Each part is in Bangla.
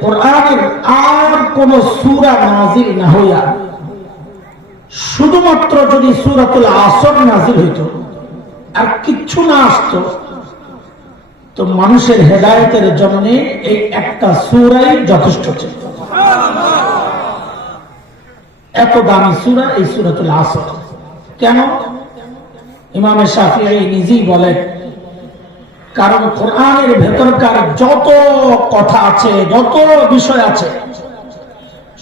কোরআনের আর কোন সূরা নাজিল না হইয়া শুধুমাত্র যদি সূরাতুল আসর নাজিল হইতো আর কিচ্ছু না আসতো, তো মানুষের হেদায়েতের জন্য এই একটা সূরাই যথেষ্ট ছিল। এত দামি সূরা এই সূরাতুল আসর। কেন? ইমাম শাফিঈ নিজেই বলেন, কারণ কোরআনের ভেতরকার যত কথা আছে, যত বিষয় আছে,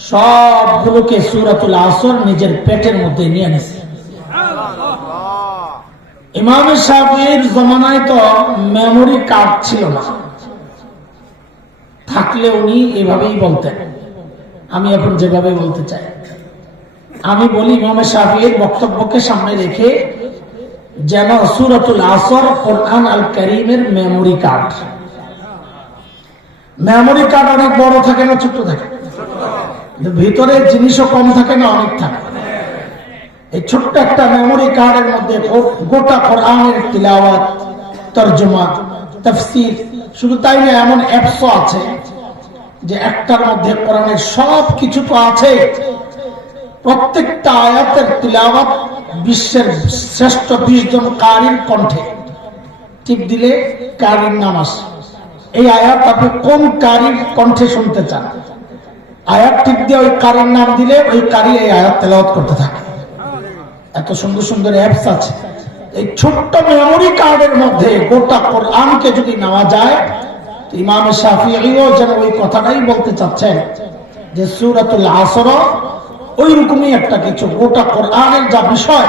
সবগুলোকে সূরাতুল আসর নিজের পেটের মধ্যে নিয়ে নিছে। ইমাম শাফিঈর জমানায় তো মেমোরি কার্ড ছিল না, থাকলে উনি এভাবেই বলতেন। আমি এখন যেভাবে বলতে চাই, আমি বলি ইমাম শাফিঈর বক্তব্যকে সামনে রেখে যেন সূরাতুল আসর কোরআন আল কারীমের মেমোরি কার্ড। মেমোরি কার্ড অনেক বড় থাকে না ছোট থাকে? ভিতরে জিনিসও কম থাকে না অনেক থাকে? এই ছোট্ট একটা মেমোরি কার্ডের মধ্যে গোটা কোরআনের তিলাওয়াত, তরজমা, তাফসীর, শুধু তাই না, এমন অ্যাপসও আছে যে একটার মধ্যে কোরআনের সব কিছু তো আছে। প্রত্যেকটা আয়াতের তিলাওয়াত বিশ্বের শ্রেষ্ঠ 20 জন কারির কণ্ঠে। টিপ দিলে কারির নাম আসে। এই আয়াত আপনি কোন কারির কণ্ঠে শুনতে চান, আয়াত টিপ দিয়ে ওই কারির নাম দিলে ওই কারি এই আয়াত তেলাওয়াত করতে থাকে। এত সুন্দর সুন্দর অ্যাপস আছে। এই ছোট্ট মেমোরি কার্ডের মধ্যে গোটা কোরআনকে যদি নেওয়া যায়, ইমাম শাফিঈও যেন ওই কথাটাই বলতে চাচ্ছেন যে সূরাতুল আসর ওই রকমই একটা কিছু। গোটা কোরআনের যা বিষয়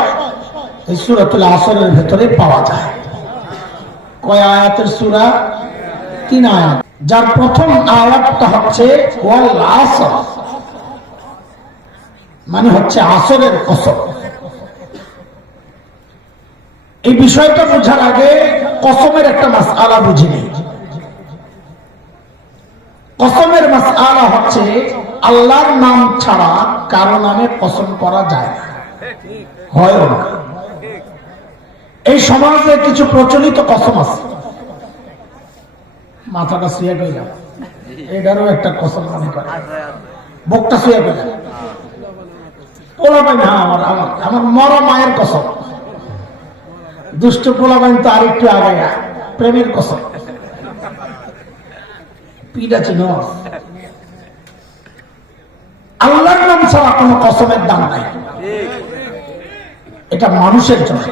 এই সূরাতুল আসরের ভেতরে পাওয়া যায়। কয় আয়াতের সূরা? 3 আয়াত, যার প্রথম আয়াতটা হচ্ছে ওয়াল আসর, মানে হচ্ছে আসরের কসম। এই বিষয়টা বোঝার আগে কসমের একটা মাসআলা বুঝে নিই। কসমের মাসআলা হচ্ছে আল্লাহর নাম ছাড়া কারো নামে কসম করা যায় না, হয় না। এই সমাজে কিছু প্রচলিত কসম আছে, মাথাটা শুয়ে গেলাম, এটারও একটা কসম মনে করে, বুকটা শুয়ে গেলাম, পোলাপাইন, আমার আমার আমার মরা মায়ের কসম, দুষ্ট পোলাপাইন তো আর একটু আগে প্রেমের কসম, পিঠা চিহ্ন। আল্লাহর নাম ছাড়া কোনো কসমের দাম নাই, এটা মানুষের জন্য।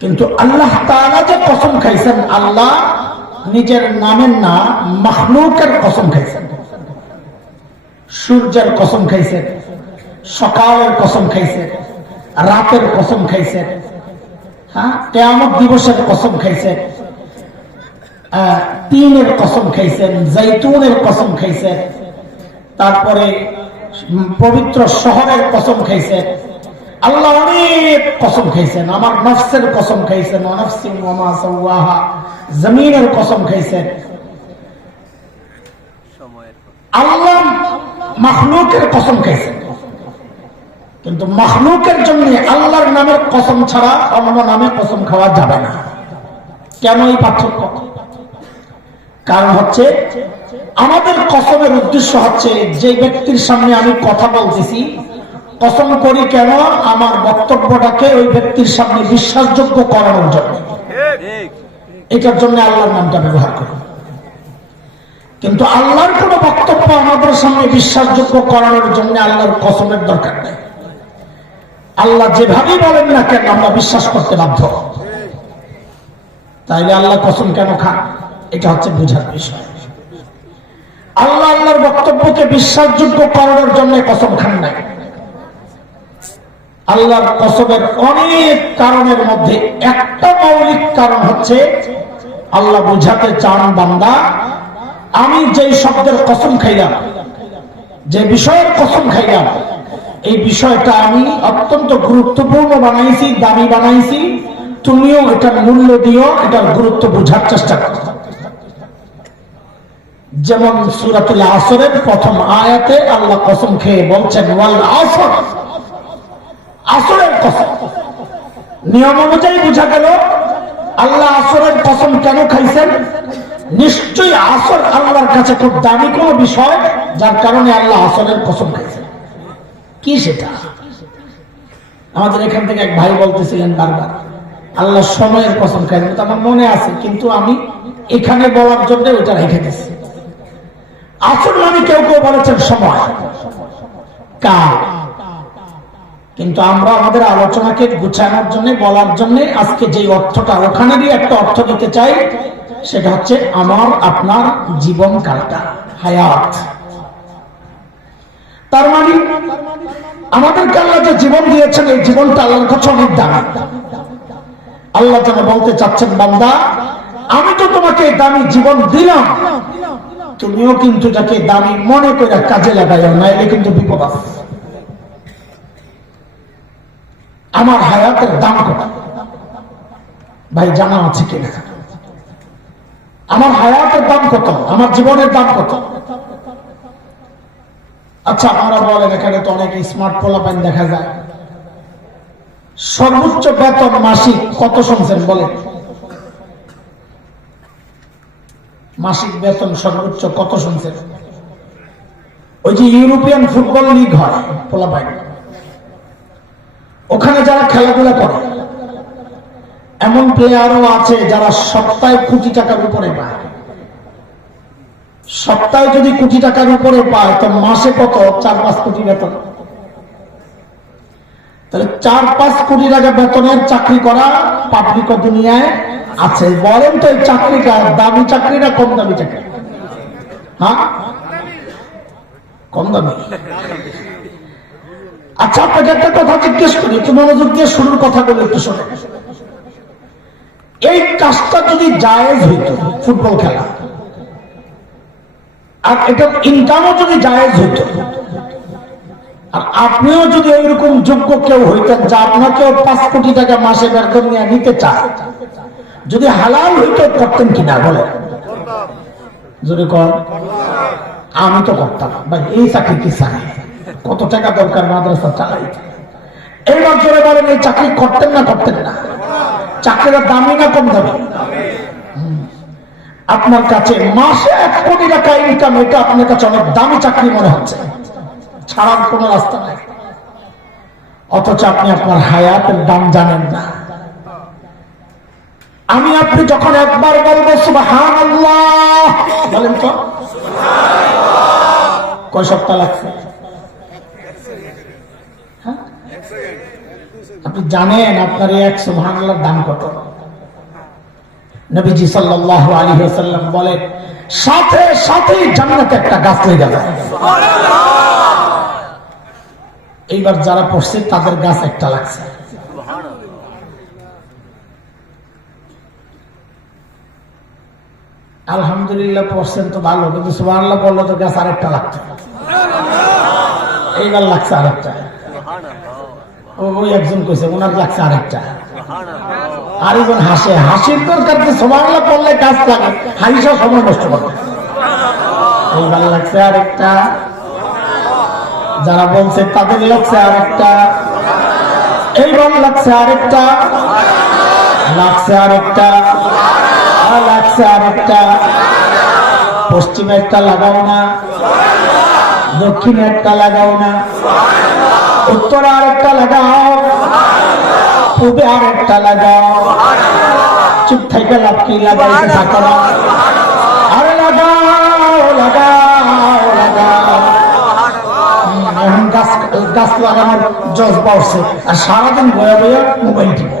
কিন্তু আল্লাহ তাআলা যে কসম খাইছেন, আল্লাহ নিজের নামের না মাখলুকের কসম খাইছেন। সূর্যের কসম খাইছেন, সকালের কসম খাইছেন, রাতের কসম খাইছেন, হ্যাঁ, কিয়ামত দিবসের কসম খাইছেন, তিনের কসম খাইছেন, জাইতুনের কসম খাইছেন, তারপরে পবিত্র শহরের কসম খাইছেন। আল্লাহ অনেক কসম খাইছেন। আমার নফসের কসম খাইছেন, ওয়ানাফসিন ওয়া মা সাওয়াহা, জমিনের কসম খাইছেন। আল্লাহ মাখলুকের কসম খাইছেন, কিন্তু মাখলুকের জন্য আল্লাহর নামের কসম ছাড়া অন্য নামে কসম খাওয়া যাবে না। কেন এই পার্থক্য? কারণ হচ্ছে আমাদের কসমের উদ্দেশ্য হচ্ছে যে ব্যক্তির সামনে আমি কথা বলতেছি, কসম করি কেন? আমার বক্তব্যটাকে ওই ব্যক্তির সামনে বিশ্বাসযোগ্য করানোর জন্য, এটার জন্য আল্লাহর নামটা ব্যবহার করি। কিন্তু আল্লাহর কোন বক্তব্য আমাদের সামনে বিশ্বাসযোগ্য করানোর জন্য আল্লাহর কসমের দরকার নেই। আল্লাহ যেভাবেই বলেন না কেন আমরা বিশ্বাস করতে বাধ্য। তাইলে আল্লাহ কসম কেন খান? এটা হচ্ছে বোঝার বিষয়। আল্লাহ আল্লাহর বক্তব্যকে বিশ্বাসযোগ্য করানোর জন্য কসম খান নাই। আল্লাহর কসমের অনেক কারণের মধ্যে একটা মৌলিক কারণ হচ্ছে আল্লাহ বুঝাতে চান, বান্দা আমি যেই শব্দের কসম খাইলাম, যে বিষয়ের কসম খাইলাম, এই বিষয়টা আমি অত্যন্ত গুরুত্বপূর্ণ বানাইছি, দামি বানাইছি, তুমিও এটার মূল্য দিও, এটার গুরুত্ব বোঝার চেষ্টা করো। যেমন সূরাতুল আসরের প্রথম আয়াতে আল্লাহ কসম খেয়ে বলছেন ওয়াল আসর, আসরের কসম। নিয়ম অনুযায়ী বোঝা গেল আল্লাহ আসরের কসম কেন খাইছেন? নিশ্চয়ই আসর আল্লাহর কাছে খুব দামি কোন বিষয়, যার কারণে আল্লাহ আসরের কসম খাইছেন। কি সেটা? আমাদের এখান থেকে এক ভাই বলতেছিলেন বারবার আল্লাহ সময়ের কসম খাইছেন। আমার মনে আছে, কিন্তু আমি এখানে বলার জন্য ওইটা রেখে দিচ্ছি। আসর মানে কেউ কেউ বলেছেন সময়, কাল, কিন্তু আমরা আমাদের আলোচনাকে গুছানোর জন্য, বলার জন্য আজকে যে অর্থটা, ওখানেরই একটা অর্থ দিতে চাই, সেটা হচ্ছে আমার আপনার জীবন কালটা, হায়াত। তার মানে আমাদেরকে আল্লাহ যে জীবন দিয়েছেন, এই জীবনটা আল্লাহর কাছে অনেক দামি। আল্লাহ যেন বলতে চাচ্ছেন, বান্দা আমি তো তোমাকে দামি জীবন দিলাম, তুমিও কিন্তু যাকে দামি মনে করে কাজে লাগাইও, নাইলে কিন্তু বিপদ আছে। আমার হায়াতের দাম কত ভাই জানা আছে কিনা? আমার হায়াতের দাম কত? আমার জীবনের দাম কত? আচ্ছা আপনারা বলেন, এখানে তো অনেক স্মার্ট পোলাপাইন দেখা যায়, সর্বোচ্চ বেতন মাসিক কত শুনছেন বলেন? মাসিক বেতন সর্বোচ্চ কত শুনছেন? ওই যে ইউরোপিয়ান ফুটবল লিগ হয় পোলাপাইন, ওখানে যারা খেলাধুলা করে, এমন প্লেয়ারও আছে যারা সপ্তাহে কোটি টাকার উপরে পায়। সপ্তাহে যদি কোটি টাকার উপরে পায়, তো মাসে কত? 4-5 কোটি বেতন। তাহলে 4-5 কোটি টাকা বেতনের চাকরি করা পাবলিক দুনিয়ায় আছে। বলেন তো এই চাকরিটা দামি চাকরি না কম দামি চাকরি? হ্যাঁ, কম দামি। আচ্ছা আপনাকে একটা কথা জিজ্ঞেস করি, একটু মনোযোগ দিয়ে শুরুর কথাগুলো একটু শোনেন। এই কাজটা যদি জায়েজ হইত, ফুটবল খেলা, আর এটা ইনকামও যদি জায়েজ হইত, আর আপনিও যদি এইরকম যোগ্য কেউ হইতেন যা আপনাকেও 5 কোটি টাকা মাসে বেতন নিয়ে নিতে চায়, যদি হালাল হইত, করতেন কিনা বলেন? যদি কর, আমি তো করতাম ভাই। এই চাকরি কি চাই? কত টাকা দরকার মাদ্রাসা চালাই? এইবার জোরে বলেন, এই চাকরি করতেন না করতেন না? চাকরিটা দামি না কম দামি? আপনার কাছে মাসে 1 কোটি টাকা ইনকাম, এটা আপনার কাছে অনেক দামি চাকরি মনে হচ্ছে, ছাড়ার কোনো রাস্তা নাই। অথচ আপনি আপনার হায়াতের দাম জানেন না। আমি আপনি যখন একবার বলবো সুবহানাল্লাহ, বলেন তো কয় সপ্তাহ লাগছে? আপনি জানেন আপনার এই 1 সুবহানাল্লাহর দাম কত? নবীজি সাল্লাল্লাহু আলাইহি ওয়াসাল্লাম বলেন, সাথে সাথে জান্নাতে একটা গাছ লেগে যায়। এইবার যারা পড়ছে তাদের গাছ একটা লাগছে। আলহামদুলিল্লাহ পড়ছেন তো ভালো, কিন্তু সুবহানাল্লাহ বললে তো গাছ আরেকটা লাগছে। এইবার লাগছে আরেকটা। ওই একজন কইছে ওনার লাগছে আরেকটা। আরেকজন হাসে, হাসির দরকার যে সুবহানাল্লাহ বললে গাছ লাগে, হাসিসা সময় নষ্ট করতে। এইবার লাগছে আরেকটা। যারা বলছে তাদের লাগছে আরেকটা। এইবার লাগছে আরেকটা, লাগছে আরেকটা, লাগছে আরেকটা। পশ্চিমে একটা লাগাও না, দক্ষিণে একটা লাগাও না, উত্তরে আরেকটা লাগাও, পূবে আরেকটা লাগাও। চুপ থেকে লাভ কি? লাগাইতে থাকো না, আরে লাগাও লাগাও লাগাও। এখন গাছ লাগানোর জজবা উঠছে, আর সারাদিন বয়া বয়া মোবাইল টিপে।